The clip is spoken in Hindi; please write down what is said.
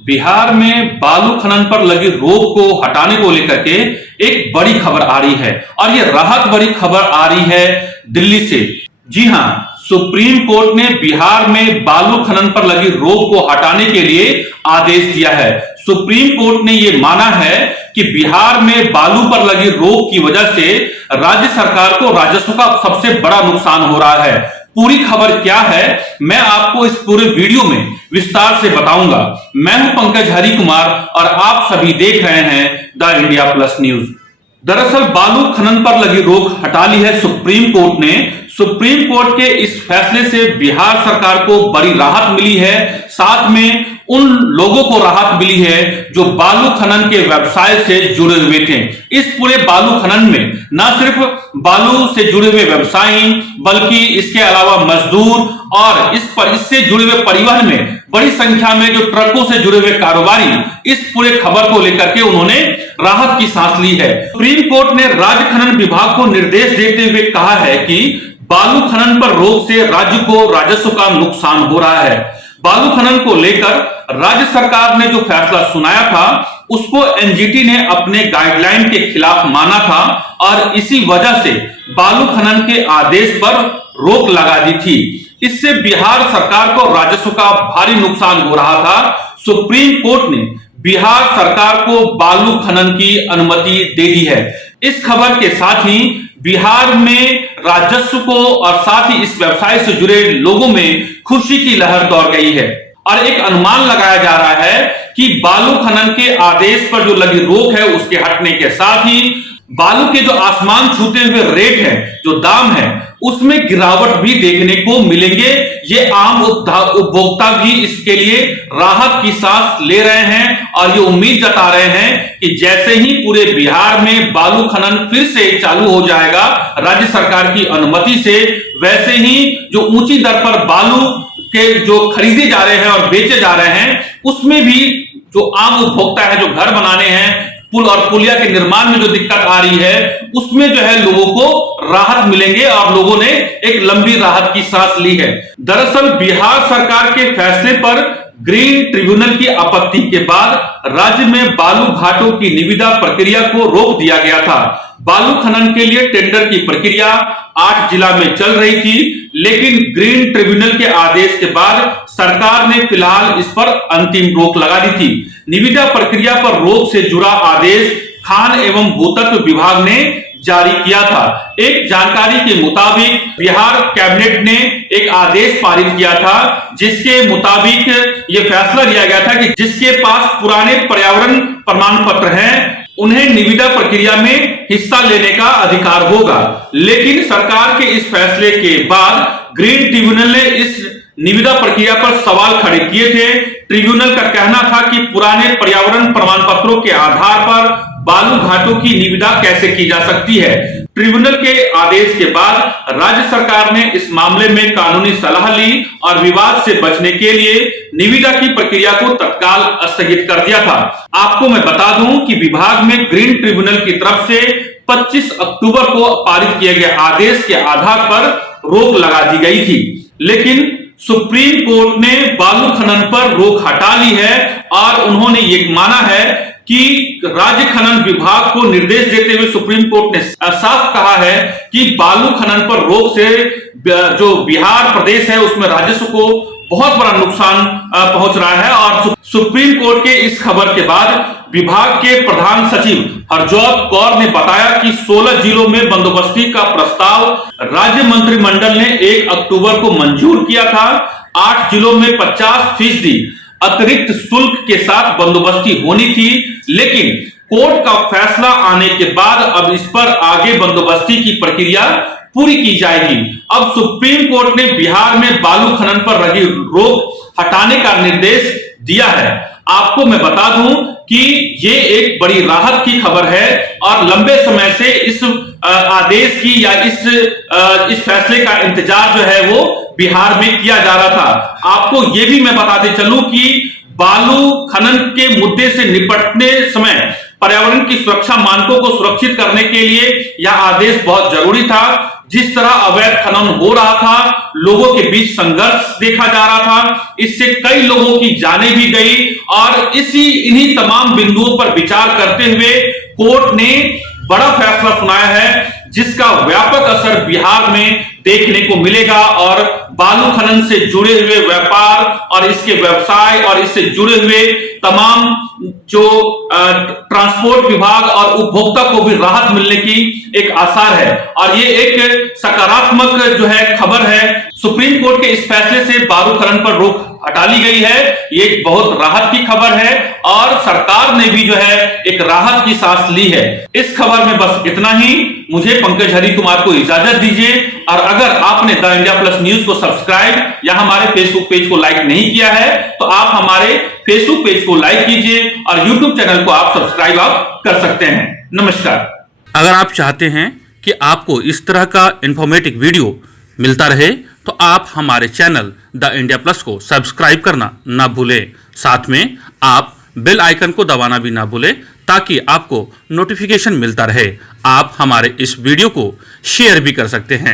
बिहार में बालू खनन पर लगी रोक को हटाने को लेकर के एक बड़ी खबर आ रही है और ये राहत बड़ी खबर आ रही है दिल्ली से। जी हां, सुप्रीम कोर्ट ने बिहार में बालू खनन पर लगी रोक को हटाने के लिए आदेश दिया है। सुप्रीम कोर्ट ने ये माना है कि बिहार में बालू पर लगी रोक की वजह से राज्य सरकार को राजस्व का सबसे बड़ा नुकसान हो रहा है। पूरी खबर क्या है मैं आपको इस पूरे वीडियो में विस्तार से बताऊंगा। मैं हूं पंकज हरिकुमार और आप सभी देख रहे हैं द इंडिया प्लस न्यूज। दरअसल बालू खनन पर लगी रोक हटा ली है सुप्रीम कोर्ट ने। सुप्रीम कोर्ट के इस फैसले से बिहार सरकार को बड़ी राहत मिली है, साथ में उन लोगों को राहत मिली है जो बालू खनन के व्यवसाय से जुड़े हुए थे। इस पूरे बालू खनन में न सिर्फ बालू से जुड़े हुए व्यवसायी बल्कि इसके अलावा मजदूर और इससे जुड़े हुए परिवहन में बड़ी संख्या में जो ट्रकों से जुड़े हुए कारोबारी इस पूरे खबर को लेकर के उन्होंने राहत की सांस ली है। सुप्रीम कोर्ट ने राज्य खनन विभाग को निर्देश देते हुए कहा है कि बालू खनन पर रोक से राज्य को राजस्व का नुकसान हो रहा है। बालू खनन को लेकर राज्य सरकार ने जो फैसला सुनाया था उसको एनजीटी ने अपने गाइडलाइन के खिलाफ माना था और इसी वजह से बालू खनन के आदेश पर रोक लगा दी थी। इससे बिहार सरकार को राजस्व का भारी नुकसान हो रहा था। सुप्रीम कोर्ट ने बिहार सरकार को बालू खनन की अनुमति दे दी है। इस खबर के साथ ही बिहार में राजस्व को और साथ ही इस व्यवसाय से जुड़े लोगों में खुशी की लहर दौड़ गई है और एक अनुमान लगाया जा रहा है कि बालू खनन के आदेश पर जो लगी रोक है उसके हटने के साथ ही बालू के जो आसमान छूते हुए रेट है, जो दाम है, उसमें गिरावट भी देखने को मिलेंगे। ये आम उपभोक्ता भी इसके लिए राहत की सांस ले रहे हैं और ये उम्मीद जता रहे हैं कि जैसे ही पूरे बिहार में बालू खनन फिर से चालू हो जाएगा राज्य सरकार की अनुमति से, वैसे ही जो ऊंची दर पर बालू के जो खरीदे जा रहे हैं और बेचे जा रहे हैं उसमें भी जो आम उपभोक्ता है, जो घर बनाने हैं, पुल और पुलिया के निर्माण में जो दिक्कत आ रही है उसमें जो है लोगों को राहत मिलेंगे और लोगों ने एक लंबी राहत की सांस ली है। दरअसल बिहार सरकार के फैसले पर ग्रीन ट्रिब्यूनल की आपत्ति के बाद राज्य में बालू घाटों की निविदा प्रक्रिया को रोक दिया गया था। बालू खनन के लिए टेंडर की प्रक्रिया 8 जिला में चल रही थी, लेकिन ग्रीन ट्रिब्यूनल के आदेश के बाद सरकार ने फिलहाल इस पर अंतिम रोक लगा दी थी। निविदा प्रक्रिया पर रोक से जुड़ा आदेश खान एवं भूतत्व विभाग ने जारी किया था। एक जानकारी के मुताबिक बिहार कैबिनेट ने एक आदेश पारित किया था जिसके मुताबिक ये फैसला लिया गया था कि जिसके पास पुराने पर्यावरण प्रमाण पत्र हैं उन्हें निविदा प्रक्रिया में हिस्सा लेने का अधिकार होगा। लेकिन सरकार के इस फैसले के बाद ग्रीन ट्रिब्यूनल ने इस निविदा प्रक्रिया पर सवाल खड़े किए थे। ट्रिब्यूनल का कहना था कि पुराने पर्यावरण प्रमाण पत्रों के आधार पर बालू घाटों की निविदा कैसे की जा सकती है। ट्रिब्यूनल के आदेश के बाद राज्य सरकार ने इस मामले में कानूनी सलाह ली और विवाद से बचने के लिए निविदा की प्रक्रिया को तत्काल स्थगित कर दिया था। आपको मैं बता दूं कि विभाग में ग्रीन ट्रिब्यूनल की तरफ से 25 अक्टूबर को पारित किए गए आदेश के आधार पर रोक लगा दी गई थी, लेकिन सुप्रीम कोर्ट ने बालू खनन पर रोक हटा ली है और उन्होंने ये माना है कि राज्य खनन विभाग को निर्देश देते हुए सुप्रीम कोर्ट ने साफ कहा है कि बालू खनन पर रोक से जो बिहार प्रदेश है उसमें राजस्व को बहुत बड़ा नुकसान पहुंच रहा है। और सुप्रीम कोर्ट के इस खबर के बाद विभाग के प्रधान सचिव हरजोत कौर ने बताया कि 16 जिलों में बंदोबस्ती का प्रस्ताव राज्य मंत्रिमंडल ने 1 अक्टूबर को मंजूर किया था। 8 जिलों में 50% अतिरिक्त शुल्क के साथ बंदोबस्ती होनी थी, लेकिन कोर्ट का फैसला आने के बाद अब इस पर आगे बंदोबस्ती की प्रक्रिया पूरी की जाएगी। अब सुप्रीम कोर्ट ने बिहार में बालू खनन पर लगी रोक हटाने का निर्देश दिया है। आपको मैं बता दूं कि ये एक बड़ी राहत की खबर है और लंबे समय से इस आदेश की या इस फैसले का इंतजार जो है वो बिहार में किया जा रहा था। आपको ये भी मैं बताते चलूं कि बालू खनन के मुद्दे से निपटने समय पर्यावरण की सुरक्षा मानकों को सुरक्षित करने के लिए यह आदेश बहुत जरूरी था। जिस तरह अवैध खनन हो रहा था, लोगों के बीच संघर्ष देखा जा रहा था, इससे कई लोगों की जानें भी गई और इन्हीं तमाम बिंदुओं पर विचार करते हुए कोर्ट ने बड़ा फैसला सुनाया है, जिसका व्यापक असर बिहार में देखने को मिलेगा और बालू खनन से जुड़े हुए व्यापार और इसके व्यवसाय और इससे जुड़े हुए तमाम जो ट्रांसपोर्ट विभाग और उपभोक्ता को भी राहत मिलने की एक आसार है और ये एक सकारात्मक जो है खबर है। सुप्रीम कोर्ट के इस फैसले से बालू खनन पर रोक हटा ली गई है। ये एक बहुत राहत की खबर है और सरकार ने भी जो है एक राहत की सांस ली है। इस खबर में बस इतना ही। मुझे पंकज हरि कुमार को इजाजत दीजिए और अगर आपने द इंडिया प्लस न्यूज को सब्सक्राइब या हमारे फेसबुक पेज को लाइक नहीं किया है तो आप हमारे फेसबुक पेज को लाइक कीजिए और यूट्यूब चैनल को आप सब्सक्राइब कर सकते हैं। नमस्कार। अगर आप चाहते हैं कि आपको इस तरह का इंफॉर्मेटिव वीडियो मिलता रहे तो आप हमारे चैनल द इंडिया प्लस को सब्सक्राइब करना ना भूलें। साथ में आप बेल आइकन को दबाना भी ना भूलें ताकि आपको नोटिफिकेशन मिलता रहे। आप हमारे इस वीडियो को शेयर भी कर सकते हैं।